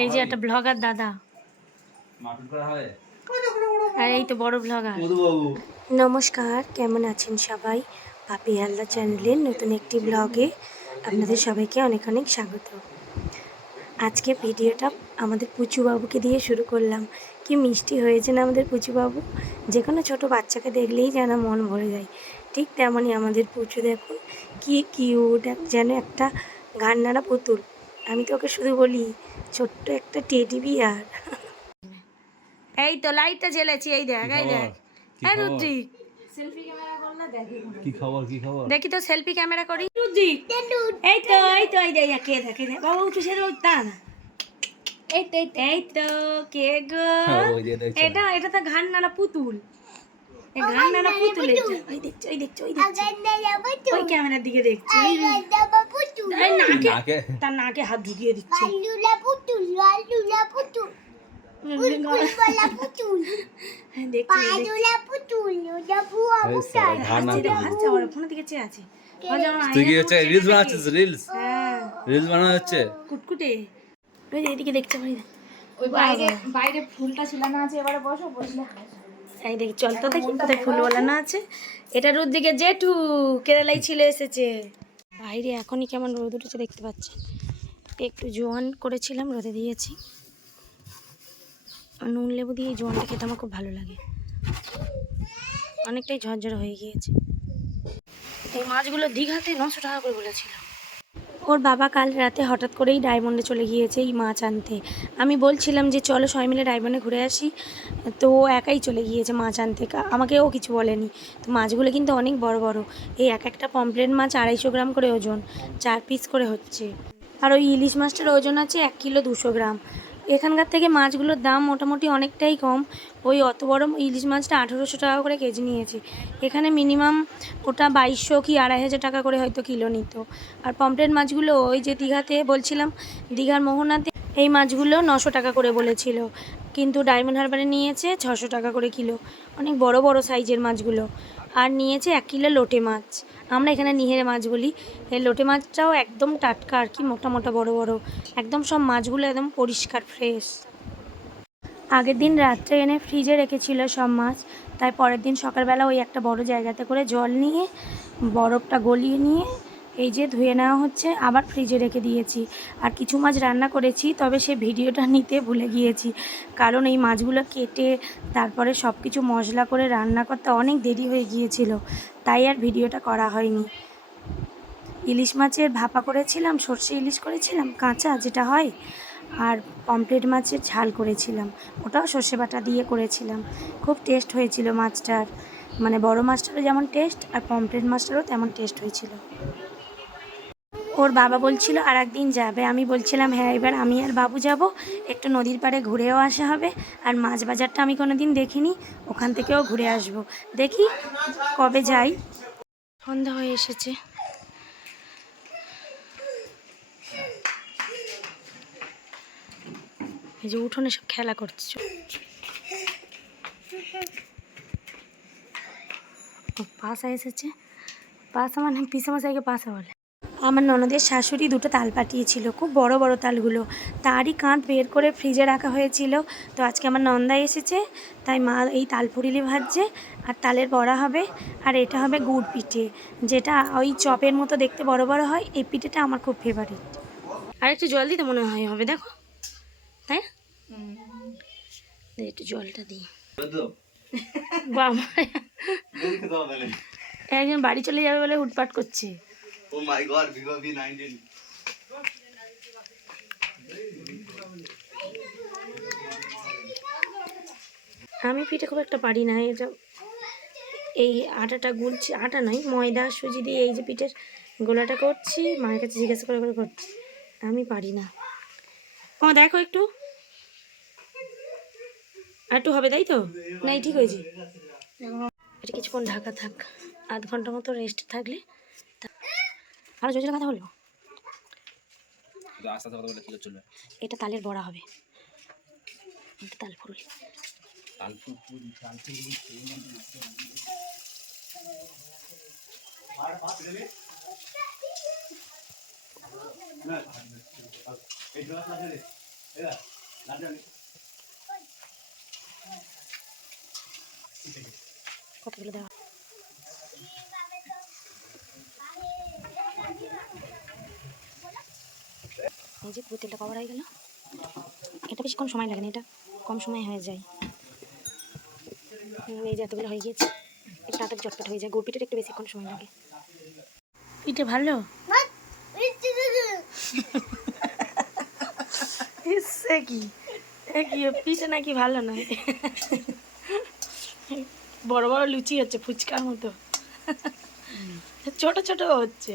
এই যে একটা ব্লগার দাদা। আর এই তো বড় ব্লগার নমস্কার কেমন আছেন সবাই? পাপি হালদা চ্যানেলের নতুন একটি ব্লগে আপনাদের সবাইকে অনেক অনেক স্বাগত। আজকে ভিডিওটা আমাদের পুচু বাবুকে দিয়ে শুরু করলাম। কি মিষ্টি হয়েছে না আমাদের পুচু বাবু যে কোনো ছোটো বাচ্চাকে দেখলেই যেন মন ভরে যায়। ঠিক তেমনই আমাদের পুচু দেখুন কি কিউট যেন একটা গান্নারা পুতুল। আমি তো ওকে শুধু বলি ছোট্ট একটা টেডি বিয়ার এই তো লাইটটা জ্বেলেছি এই দেখ এই দেখ। এই রুদ্রিক। কি খবর কি খবর? দেখি তো সেলফি ক্যামেরা করি। রুদ্রিক। এই তো এই তো এই দেখ কে দেখে দে বাবা উঠু সেরে উঠতা না এই তো এই তো। কে গো? হ্যাঁ, এটা এটা তো ঘান নাড়া পুতুল। এই ঘান নাড়া পুতুল এই যে, ওই দেখছ ওই দেখছ ওই দেখছ। ওই ক্যামেরার দিকে দেখছি। নাকে নাকে। তার নাকে হাত ঢুকিয়ে দিচ্ছে। হ্যাঁ, না রিলস বানাচ্ছিস রিলস হ্যাঁ। রিলস বানানো হচ্ছে। কুটকুটে। ওই এদিকে দেখছে ওই ওই বাইরে বাইরে ফুলটা ঝুলানো আছে এবারে বসো বসলে এই দেখি, চল তো দেখি কোথায় ফুল বলানো আছে? এটা রোদ্দিকে জেঠু কেরালাই ছিল এসেছে। বাইরে এখনই কেমন রোদ উঠেছে দেখতে পাচ্ছেন একটু জোয়ান করেছিলাম, রোদে দিয়েছি। নুন, লেবু দিয়ে জোয়ানটা খেতে আমার খুব ভালো লাগে। অনেকটাই ঝরঝর হয়ে গিয়েছে। এই মাছগুলো দীঘাতে নশো টাকা করে বলেছিল। ওর বাবা কাল রাতে হঠাৎ করেই ডায়মন্ডে চলে গিয়েছে এই মাছ আনতে। আমি বলছিলাম যে, চলো সবাই মিলে ডায়মন্ডে ঘুরে আসি। তো ও একাই চলে গিয়েছে মাছ আনতে। আমাকে ও কিছু বলেনি। তো মাছগুলো কিন্তু অনেক বড় বড়। এই এক একটা পমপ্লেট মাছ আড়াইশো গ্রাম করে ওজন, চার পিস করে হচ্ছে। আর ওই ইলিশ মাছটার ওজন আছে এক কিলো দুশো গ্রাম। এখানকার থেকে মাছগুলোর দাম মোটামুটি অনেকটাই কম। ওই অত বড় ইলিশ মাছটা আঠেরোশো টাকা করে কেজি নিয়েছে। এখানে মিনিমাম ওটা বাইশশো কি আড়াই হাজার টাকা করে হয়তো কিলো নিত। আর পমপ্লেট মাছগুলো ওই যে দীঘাতে বলছিলাম, দীঘার মোহনাতে এই মাছগুলো নশো টাকা করে বলেছিল। কিন্তু ডায়মন্ড হারবারে নিয়েছে ছশো টাকা করে কিলো। অনেক বড় বড় সাইজের মাছগুলো। আর নিয়েছে এক কিলো লোটে মাছ। আমরা এখানে নিহেরে মাছ বলি। এই লোটে মাছটাও একদম টাটকা আর কি, মোটা মোটা বড় বড়। একদম সব মাছগুলো একদম পরিষ্কার ফ্রেশ আগের দিন রাত্রে এনে ফ্রিজে রেখেছিল সব মাছ। তাই পরের দিন সকালবেলা ওই একটা বড় জায়গাতে করে জল নিয়ে, বরফটা গলিয়ে নিয়ে এই যে ধুয়ে নেওয়া হচ্ছে, আবার ফ্রিজে রেখে দিয়েছি। আর কিছু মাছ রান্না করেছি, তবে সে ভিডিওটা নিতে ভুলে গিয়েছি। কারণ এই মাছগুলো কেটে, তারপরে সব কিছু মশলা করে রান্না করতে অনেক দেরি হয়ে গিয়েছিল। তাই আর ভিডিওটা করা হয়নি। ইলিশ মাছের ভাপা করেছিলাম, সর্ষে ইলিশ করেছিলাম, কাঁচা যেটা হয়, আর পমপ্লেট মাছের ঝাল করেছিলাম। ওটাও সর্ষে বাটা দিয়ে করেছিলাম। খুব টেস্ট হয়েছিল মাছটার। মানে বড় মাছটারও যেমন টেস্ট আর পমপ্লেট মাছটারও তেমন টেস্ট হয়েছিল। ওর বাবা বলছিল আর একদিন যাবে। আমি বলছিলাম হ্যাঁ এবার আমি আর বাবু যাব। একটু নদীর পাড়ে ঘুরেও আসা হবে। আর মাছ বাজারটা আমি কোনো দিন দেখিনি। ওখান থেকেও ঘুরে আসব। দেখি কবে যাই। সন্ধ্যা হয়ে এসেছে। এই যে উঠোনে সব খেলা করছে। পাশা এসেছে। পাশা মানে পিসামশাইকে পাশা বলে। আমার ননদের শাশুড়ি দুটো তাল পাঠিয়েছিল খুব বড় বড় তালগুলো। তারই কাঁধ বের করে ফ্রিজে রাখা হয়েছিল। তো আজকে আমার নন্দা এসেছে তাই মা এই তাল ফুরিলি ভাজছে আর তালের বড়া হবে আর এটা হবে গুড় পিঠে যেটা ওই চপের মতো দেখতে বড় বড় হয় এই পিঠেটা আমার খুব ফেভারিট আর একটু জল দিতে মনে হয় হবে দেখো। তাই একটু জলটা দিই। বাবা। একজন বাড়ি চলে যাবে বলে উটপাট করছে। My God Vivo V nineteen আমি পিঠে খুব একটা পারি না এটা এই আটাটা গুলছি, আটা নয়, ময়দা, সুজি দিয়ে এই যে পিঠের গোলাটা করছি, মায়ের কাছে জিজ্ঞাসা করে করে করছি, আমি পারি না। ও, দেখো একটু। একটু হবে তাই তো? নাই ঠিক হয়েছে। এটা কিছুক্ষণ ঢাকা থাক, আধ ঘণ্টা মতো রেস্ট থাকলে আরও জোরে কথা হলো আস্তে আস্তে কথা বলে কি চলবে এটা তালের বড়া হবে এটা তাল ফুরুলি তালপুর তালপুর কতগুলো যে পুরো তেলটা কভার হয়ে গেল। এটা বেশিক্ষণ সময় লাগে না, এটা কম সময় হয়ে যায়। এই যে এতগুলো হয়ে গিয়েছে, একটু তাড়াতাড়ি চটপট হয়ে যায় গুড় পিঠের একটু বেশিক্ষণ সময় লাগে। পিঠে ভালো? কি? পিঠে নাকি ভালো নয়? বড় বড় লুচি হচ্ছে, ফুচকার মতো। ছোট ছোট হচ্ছে।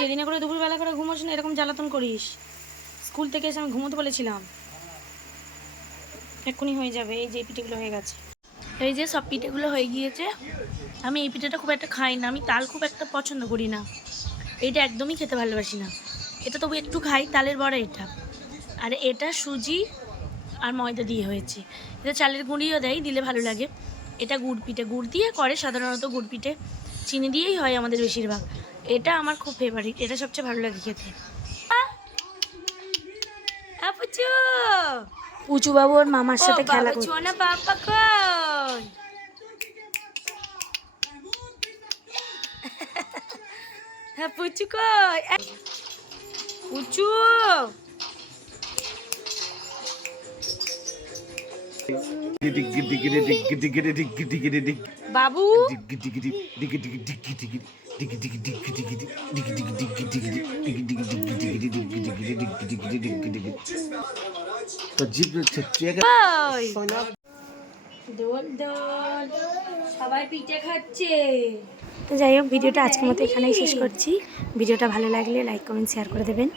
যেদিনে করে দুপুরবেলা করে ঘুমোস না, এরকম জ্বালাতন করিস। স্কুল থেকে এসে আমি ঘুমোতে বলেছিলাম। এক্ষুনি হয়ে যাবে, এই যে পিঠেগুলো হয়ে গেছে। এই যে সব পিঠেগুলো হয়ে গিয়েছে। আমি এই পিঠেটা খুব একটা খাই না, আমি তাল খুব একটা পছন্দ করি না। এইটা একদমই খেতে ভালোবাসি না। এটা তবু একটু খাই, তালের বড়া এটা। আর এটা সুজি আর ময়দা দিয়ে হয়েছে। এটা চালের গুঁড়িও দেয়, দিলে ভালো লাগে। এটা গুড় পিঠে, গুড় দিয়ে করে সাধারণত গুড় পিঠে। চিনি দিয়েই হয় আমাদের বেশিরভাগ। এটা আমার খুব ফেভারিট এটা সবচেয়ে ভালো লাগে খেতে। পুচু পুচু! বাবু ওর মামার সাথে খেলা করছে। না কই? হ্যাঁ পুচু কই? পুচু! বাবু? তো যাই হোক, ভিডিওটা আজকের মতো এখানেই শেষ করছি। ভিডিওটা ভালো লাগলে লাইক কমেন্ট শেয়ার করে দেবেন।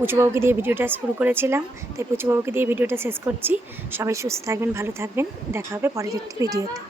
পুচুবাবুকে দিয়ে ভিডিওটা শুরু করেছিলাম। তাই পুচুবাবুকে দিয়ে ভিডিওটা শেষ করছি। সবাই সুস্থ থাকবেন, ভালো থাকবেন। দেখা হবে পরের একটি ভিডিওতে।